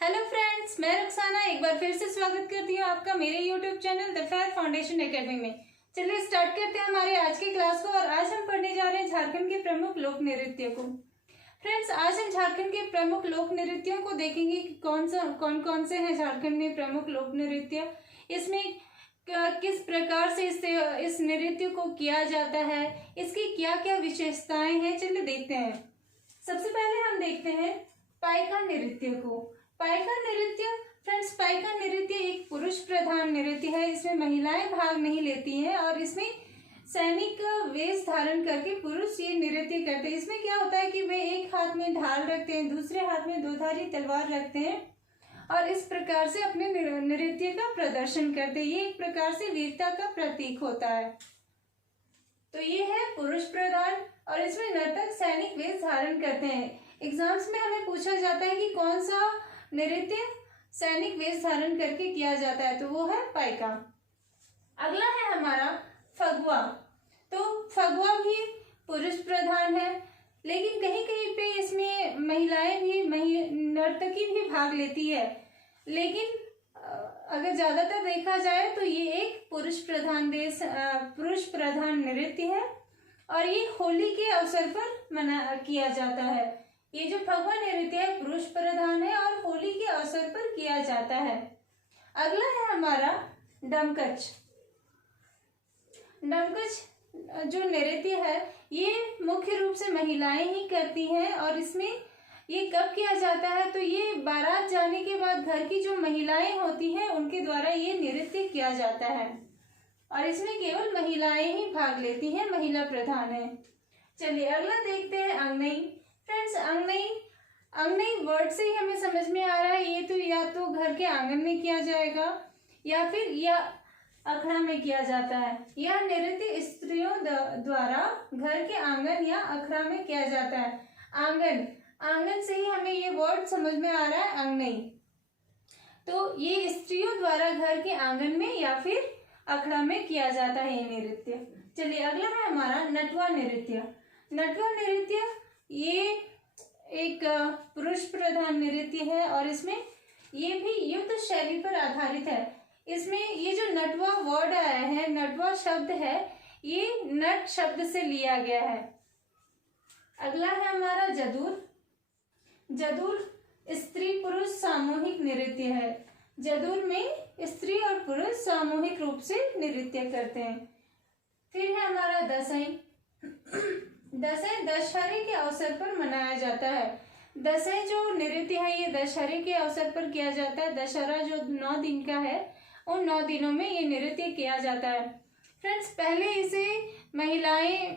Hello friends, मैं रुखसाना एक बार फिर से स्वागत करती हूँ आपका मेरे YouTube channel the fair foundation academy में। चलिए स्टार्ट करते हैं हमारे आज की क्लास को। और आज हम पढ़ने जा रहे हैं झारखंड के प्रमुख लोक नृत्य को। फ्रेंड्स, आज हम झारखंड के प्रमुख लोक नृत्यों को देखेंगे कि कौन कौन से हैं झारखंड में प्रमुख लोक नृत्य, इसमें किस प्रकार से इस नृत्य को किया जाता है, इसकी क्या क्या विशेषताएं हैं। चलिए देखते हैं। सबसे पहले हम देखते हैं पाइका नृत्य को। पाइका नृत्य, फ्रेंड्स, पाइका नृत्य एक पुरुष प्रधान नृत्य है। इसमें महिलाएं भाग नहीं लेती हैं और इसमें सैनिक वेश धारण करके पुरुष ये नृत्य करते हैं। इसमें क्या होता है कि वे एक हाथ में ढाल रखते हैं, दूसरे हाथ में दोधारी तलवार रखते हैं और इस प्रकार से अपने नृत्य का प्रदर्शन करते हैं। ये एक प्रकार से वीरता का प्रतीक होता है। तो ये है पुरुष प्रधान और इसमें नर्तक सैनिक वेश धारण करते हैं। एग्जाम्स में हमें पूछा जाता है कि कौन सा नृत्य सैनिक वेश धारण करके किया जाता है, तो वो है पाइका। अगला है हमारा फगुआ। तो फगुआ भी पुरुष प्रधान है, लेकिन कहीं कहीं पे इसमें महिलाएं भी नर्तकी भी भाग लेती है, लेकिन अगर ज्यादातर देखा जाए तो ये एक पुरुष प्रधान नृत्य है और ये होली के अवसर पर किया जाता है। ये जो फगुआ नृत्य है पुरुष प्रधान है और होली के अवसर पर किया जाता है। अगला है हमारा डमकच। डमकच जो नृत्य है ये मुख्य रूप से महिलाएं ही करती हैं और इसमें ये कब किया जाता है, तो ये बारात जाने के बाद घर की जो महिलाएं होती हैं उनके द्वारा ये नृत्य किया जाता है और इसमें केवल महिलाएं ही भाग लेती हैं, महिला प्रधान है। चलिए अगला देखते हैं अंगनई। फ्रेंड्स, अंगनई वर्ड से ही हमें समझ में आ रहा है ये तो या तो घर के आंगन में किया जाएगा या फिर अखड़ा में किया जाता है। यह नृत्य स्त्रियों द्वारा घर के आंगन या अखड़ा में किया जाता है। आंगन से ही हमें ये वर्ड समझ में आ रहा है अंगनई। तो ये स्त्रियों द्वारा घर के आंगन में या फिर अखड़ा में किया जाता है ये नृत्य। चलिए अगला है हमारा नटवा नृत्य। नटवा नृत्य ये एक पुरुष प्रधान नृत्य है और इसमें ये भी युद्ध शैली पर आधारित है। इसमें ये जो नटवा वर्ड आया है, नटवा शब्द है, ये नट शब्द से लिया गया है। अगला है हमारा जदूर। जदूर स्त्री पुरुष सामूहिक नृत्य है। जदूर में स्त्री और पुरुष सामूहिक रूप से नृत्य करते हैं। फिर है हमारा दसई। दसई दशहरे के अवसर पर मनाया जाता है। दसई जो नृत्य है ये दशहरे के अवसर पर किया जाता है। दशहरा जो 9 दिन का है उन 9 दिनों में ये नृत्य किया जाता है। फ्रेंड्स, पहले महिलाएं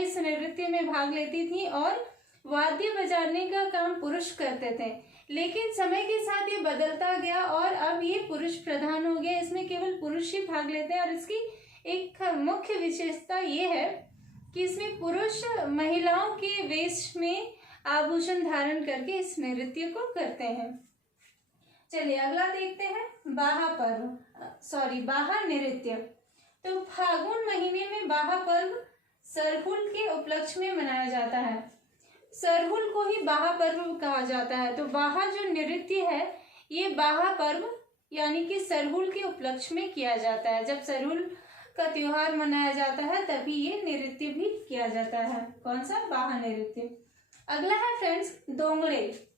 इस नृत्य में भाग लेती थी और वाद्य बजाने का काम पुरुष करते थे, लेकिन समय के साथ ये बदलता गया और अब ये पुरुष प्रधान हो गया। इसमें केवल पुरुष ही भाग लेते हैं और इसकी एक मुख्य विशेषता ये है कि इसमें पुरुष महिलाओं के वेश में आभूषण धारण करके इस नृत्य को करते हैं। चलिए अगला देखते हैं बाहा नृत्य। तो फागुन महीने में बाहा पर्व सरहुल के उपलक्ष्य में मनाया जाता है। सरहुल को ही बाहा पर्व कहा जाता है। तो बाहा जो नृत्य है ये बाहा पर्व यानी कि सरहुल के उपलक्ष्य में किया जाता है। जब सरहुल का त्योहार मनाया जाता है तभी ये नृत्य भी किया जाता है। कौन सा? बाहा नृत्य। अगला है फ्रेंड्स दोंगड़े।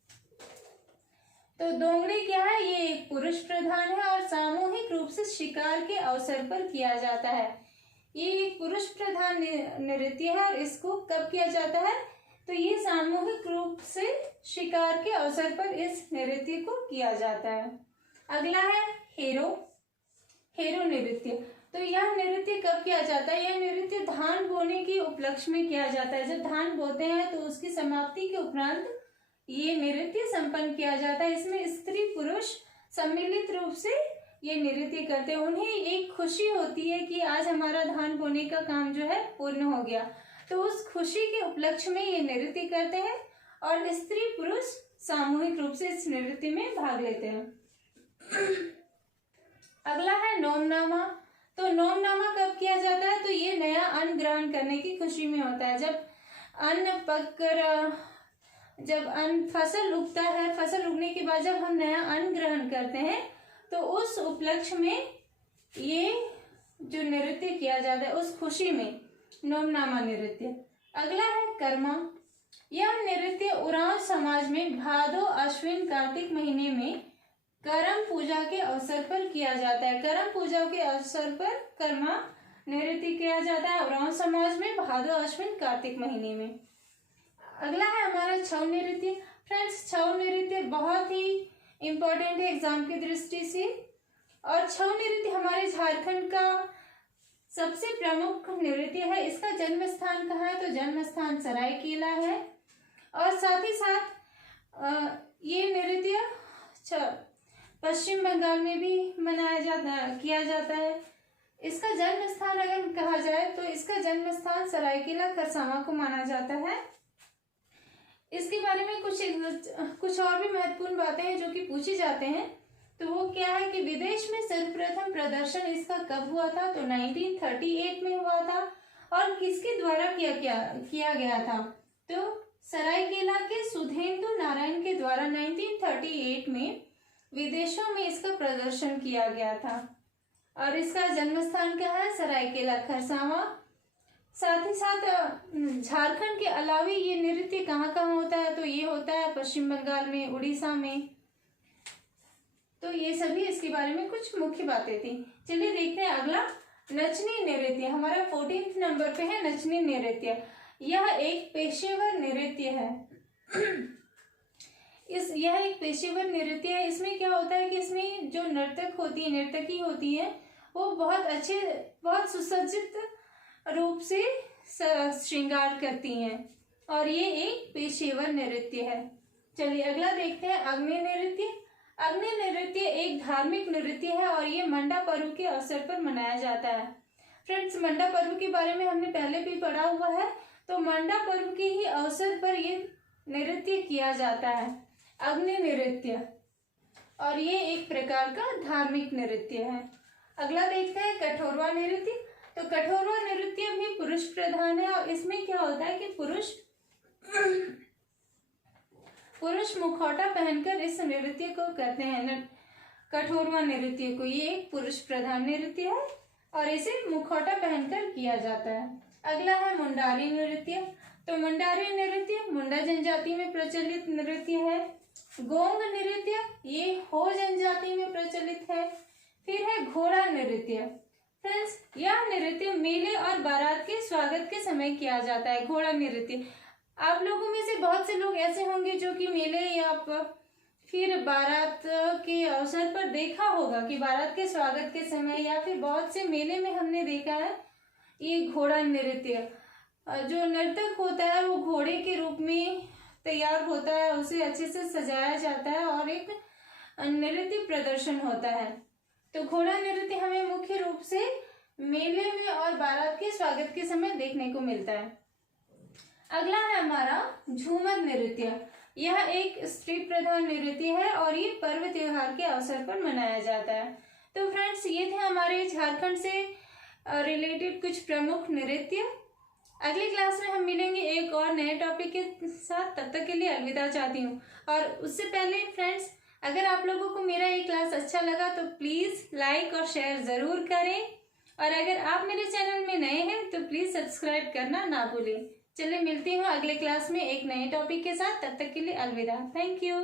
तो दोंगड़े क्या है? ये एक पुरुष प्रधान है और सामूहिक रूप से शिकार के अवसर पर किया जाता है। ये एक पुरुष प्रधान नृत्य है और इसको कब किया जाता है? तो ये सामूहिक रूप से शिकार के अवसर पर इस नृत्य को किया जाता है। अगला है हेरो नृत्य। तो यह नृत्य कब किया जाता है? यह नृत्य धान बोने के उपलक्ष्य में किया जाता है। जब धान बोते हैं तो उसकी समाप्ति के उपरांत ये नृत्य संपन्न किया जाता है। इसमें स्त्री पुरुष सम्मिलित रूप से ये नृत्य करते हैं। उन्हें एक खुशी होती है कि आज हमारा धान बोने का काम जो है पूर्ण हो गया, तो उस खुशी के उपलक्ष्य में ये नृत्य करते हैं और स्त्री पुरुष सामूहिक रूप से इस नृत्य में भाग लेते हैं। अगला है नोमनामा। तो नोमनामा कब किया जाता है? तो ये नया अन्न ग्रहण करने की खुशी में होता है। जब अन्न पककर जब अन्न फसल उगता है, फसल उगने के बाद जब हम नया अन्न ग्रहण करते हैं तो उस उपलक्ष्य में ये जो नृत्य किया जाता है, उस खुशी में नोमनामा नृत्य। अगला है कर्मा। यह नृत्य उरांव समाज में भादो आश्विन कार्तिक महीने में करम पूजा के अवसर पर किया जाता है। करम पूजा के अवसर पर कर्मा नृत्य किया जाता है उरांव समाज में भादो आश्विन कार्तिक महीने में। अगला है हमारा छऊ नृत्य। फ्रेंड्स, छऊ नृत्य बहुत ही इम्पोर्टेंट है एग्जाम की दृष्टि से, और छऊ नृत्य हमारे झारखंड का सबसे प्रमुख नृत्य है। इसका जन्म स्थान कहाँ है? तो जन्म स्थान सरायकेला है। और साथ ही साथ ये नृत्य पश्चिम बंगाल में भी किया जाता है। इसका जन्म स्थान अगर कहा जाए तो इसका जन्म स्थान सरायकेला खरसावां को माना जाता है। इसके बारे में कुछ और भी महत्वपूर्ण बातें हैं जो कि पूछी जाते हैं। तो वो क्या है कि विदेश में सर्वप्रथम प्रदर्शन इसका कब हुआ था? तो 1938 में हुआ था। और किसके द्वारा किया गया था? तो सरायकेला के सुधेंदु नारायण के द्वारा 1938 में विदेशों में इसका प्रदर्शन किया गया था। और इसका जन्म स्थान क्या है? सरायकेला खरसावां। साथ ही साथ झारखंड के अलावा ये नृत्य कहाँ कहाँ होता है? तो ये होता है पश्चिम बंगाल में, उड़ीसा में। तो ये सभी इसके बारे में कुछ मुख्य बातें थी। चलिए देखते हैं अगला, नचनी नृत्य। हमारा 14 नंबर पे है नचनी नृत्य। यह एक पेशेवर नृत्य है। यह एक पेशेवर नृत्य है। इसमें क्या होता है कि इसमें जो नर्तकी होती है वो बहुत सुसज्जित रूप से श्रृंगार करती हैं, और ये एक पेशेवर नृत्य है। चलिए अगला देखते हैं अग्नि नृत्य। अग्नि नृत्य एक धार्मिक नृत्य है और ये मंडा पर्व के अवसर पर मनाया जाता है। फ्रेंड्स, मंडा पर्व के बारे में हमने पहले भी पढ़ा हुआ है। तो मंडा पर्व के ही अवसर पर ये नृत्य किया जाता है, अग्नि नृत्य, और ये एक प्रकार का धार्मिक नृत्य है। अगला देखते हैं कठोरवा नृत्य। तो कठोरवा नृत्य भी पुरुष प्रधान है, और इसमें क्या होता है कि पुरुष मुखौटा पहनकर इस नृत्य को करते हैं, कठोरवा नृत्य को। ये एक पुरुष प्रधान नृत्य है और इसे मुखौटा पहनकर किया जाता है। अगला है मुंडारी नृत्य। तो मुंडारी नृत्य मुंडा जनजाति में प्रचलित नृत्य है। गोंग नृत्य ये हो जनजाति में प्रचलित है। फिर है घोड़ा नृत्य। फ्रेंड्स, यह नृत्य मेले और बारात के स्वागत के समय किया जाता है। घोड़ा नृत्य, आप लोगों में से बहुत से लोग ऐसे होंगे जो कि मेले या फिर बारात के अवसर पर देखा होगा कि बारात के स्वागत के समय या फिर बहुत से मेले में हमने देखा है ये घोड़ा नृत्य। जो नर्तक होता है वो घोड़े के रूप में तैयार होता है, उसे अच्छे से सजाया जाता है और एक नृत्य प्रदर्शन होता है। तो घोड़ा नृत्य हमें मुख्य रूप से मेले में और बारात के स्वागत के समय देखने को मिलता है। अगला है हमारा झूमर नृत्य। यह एक स्त्री प्रधान नृत्य है और ये पर्व त्योहार के अवसर पर मनाया जाता है। तो फ्रेंड्स, ये थे हमारे झारखंड से रिलेटेड कुछ प्रमुख नृत्य। अगली क्लास में हम मिलेंगे एक और नए टॉपिक के साथ। तब तक के लिए अलविदा चाहती हूँ। और उससे पहले फ्रेंड्स, अगर आप लोगों को मेरा ये क्लास अच्छा लगा तो प्लीज़ लाइक और शेयर ज़रूर करें, और अगर आप मेरे चैनल में नए हैं तो प्लीज़ सब्सक्राइब करना ना भूलें। चलिए मिलती हूँ अगले क्लास में एक नए टॉपिक के साथ। तब तक के लिए अलविदा। Thank you.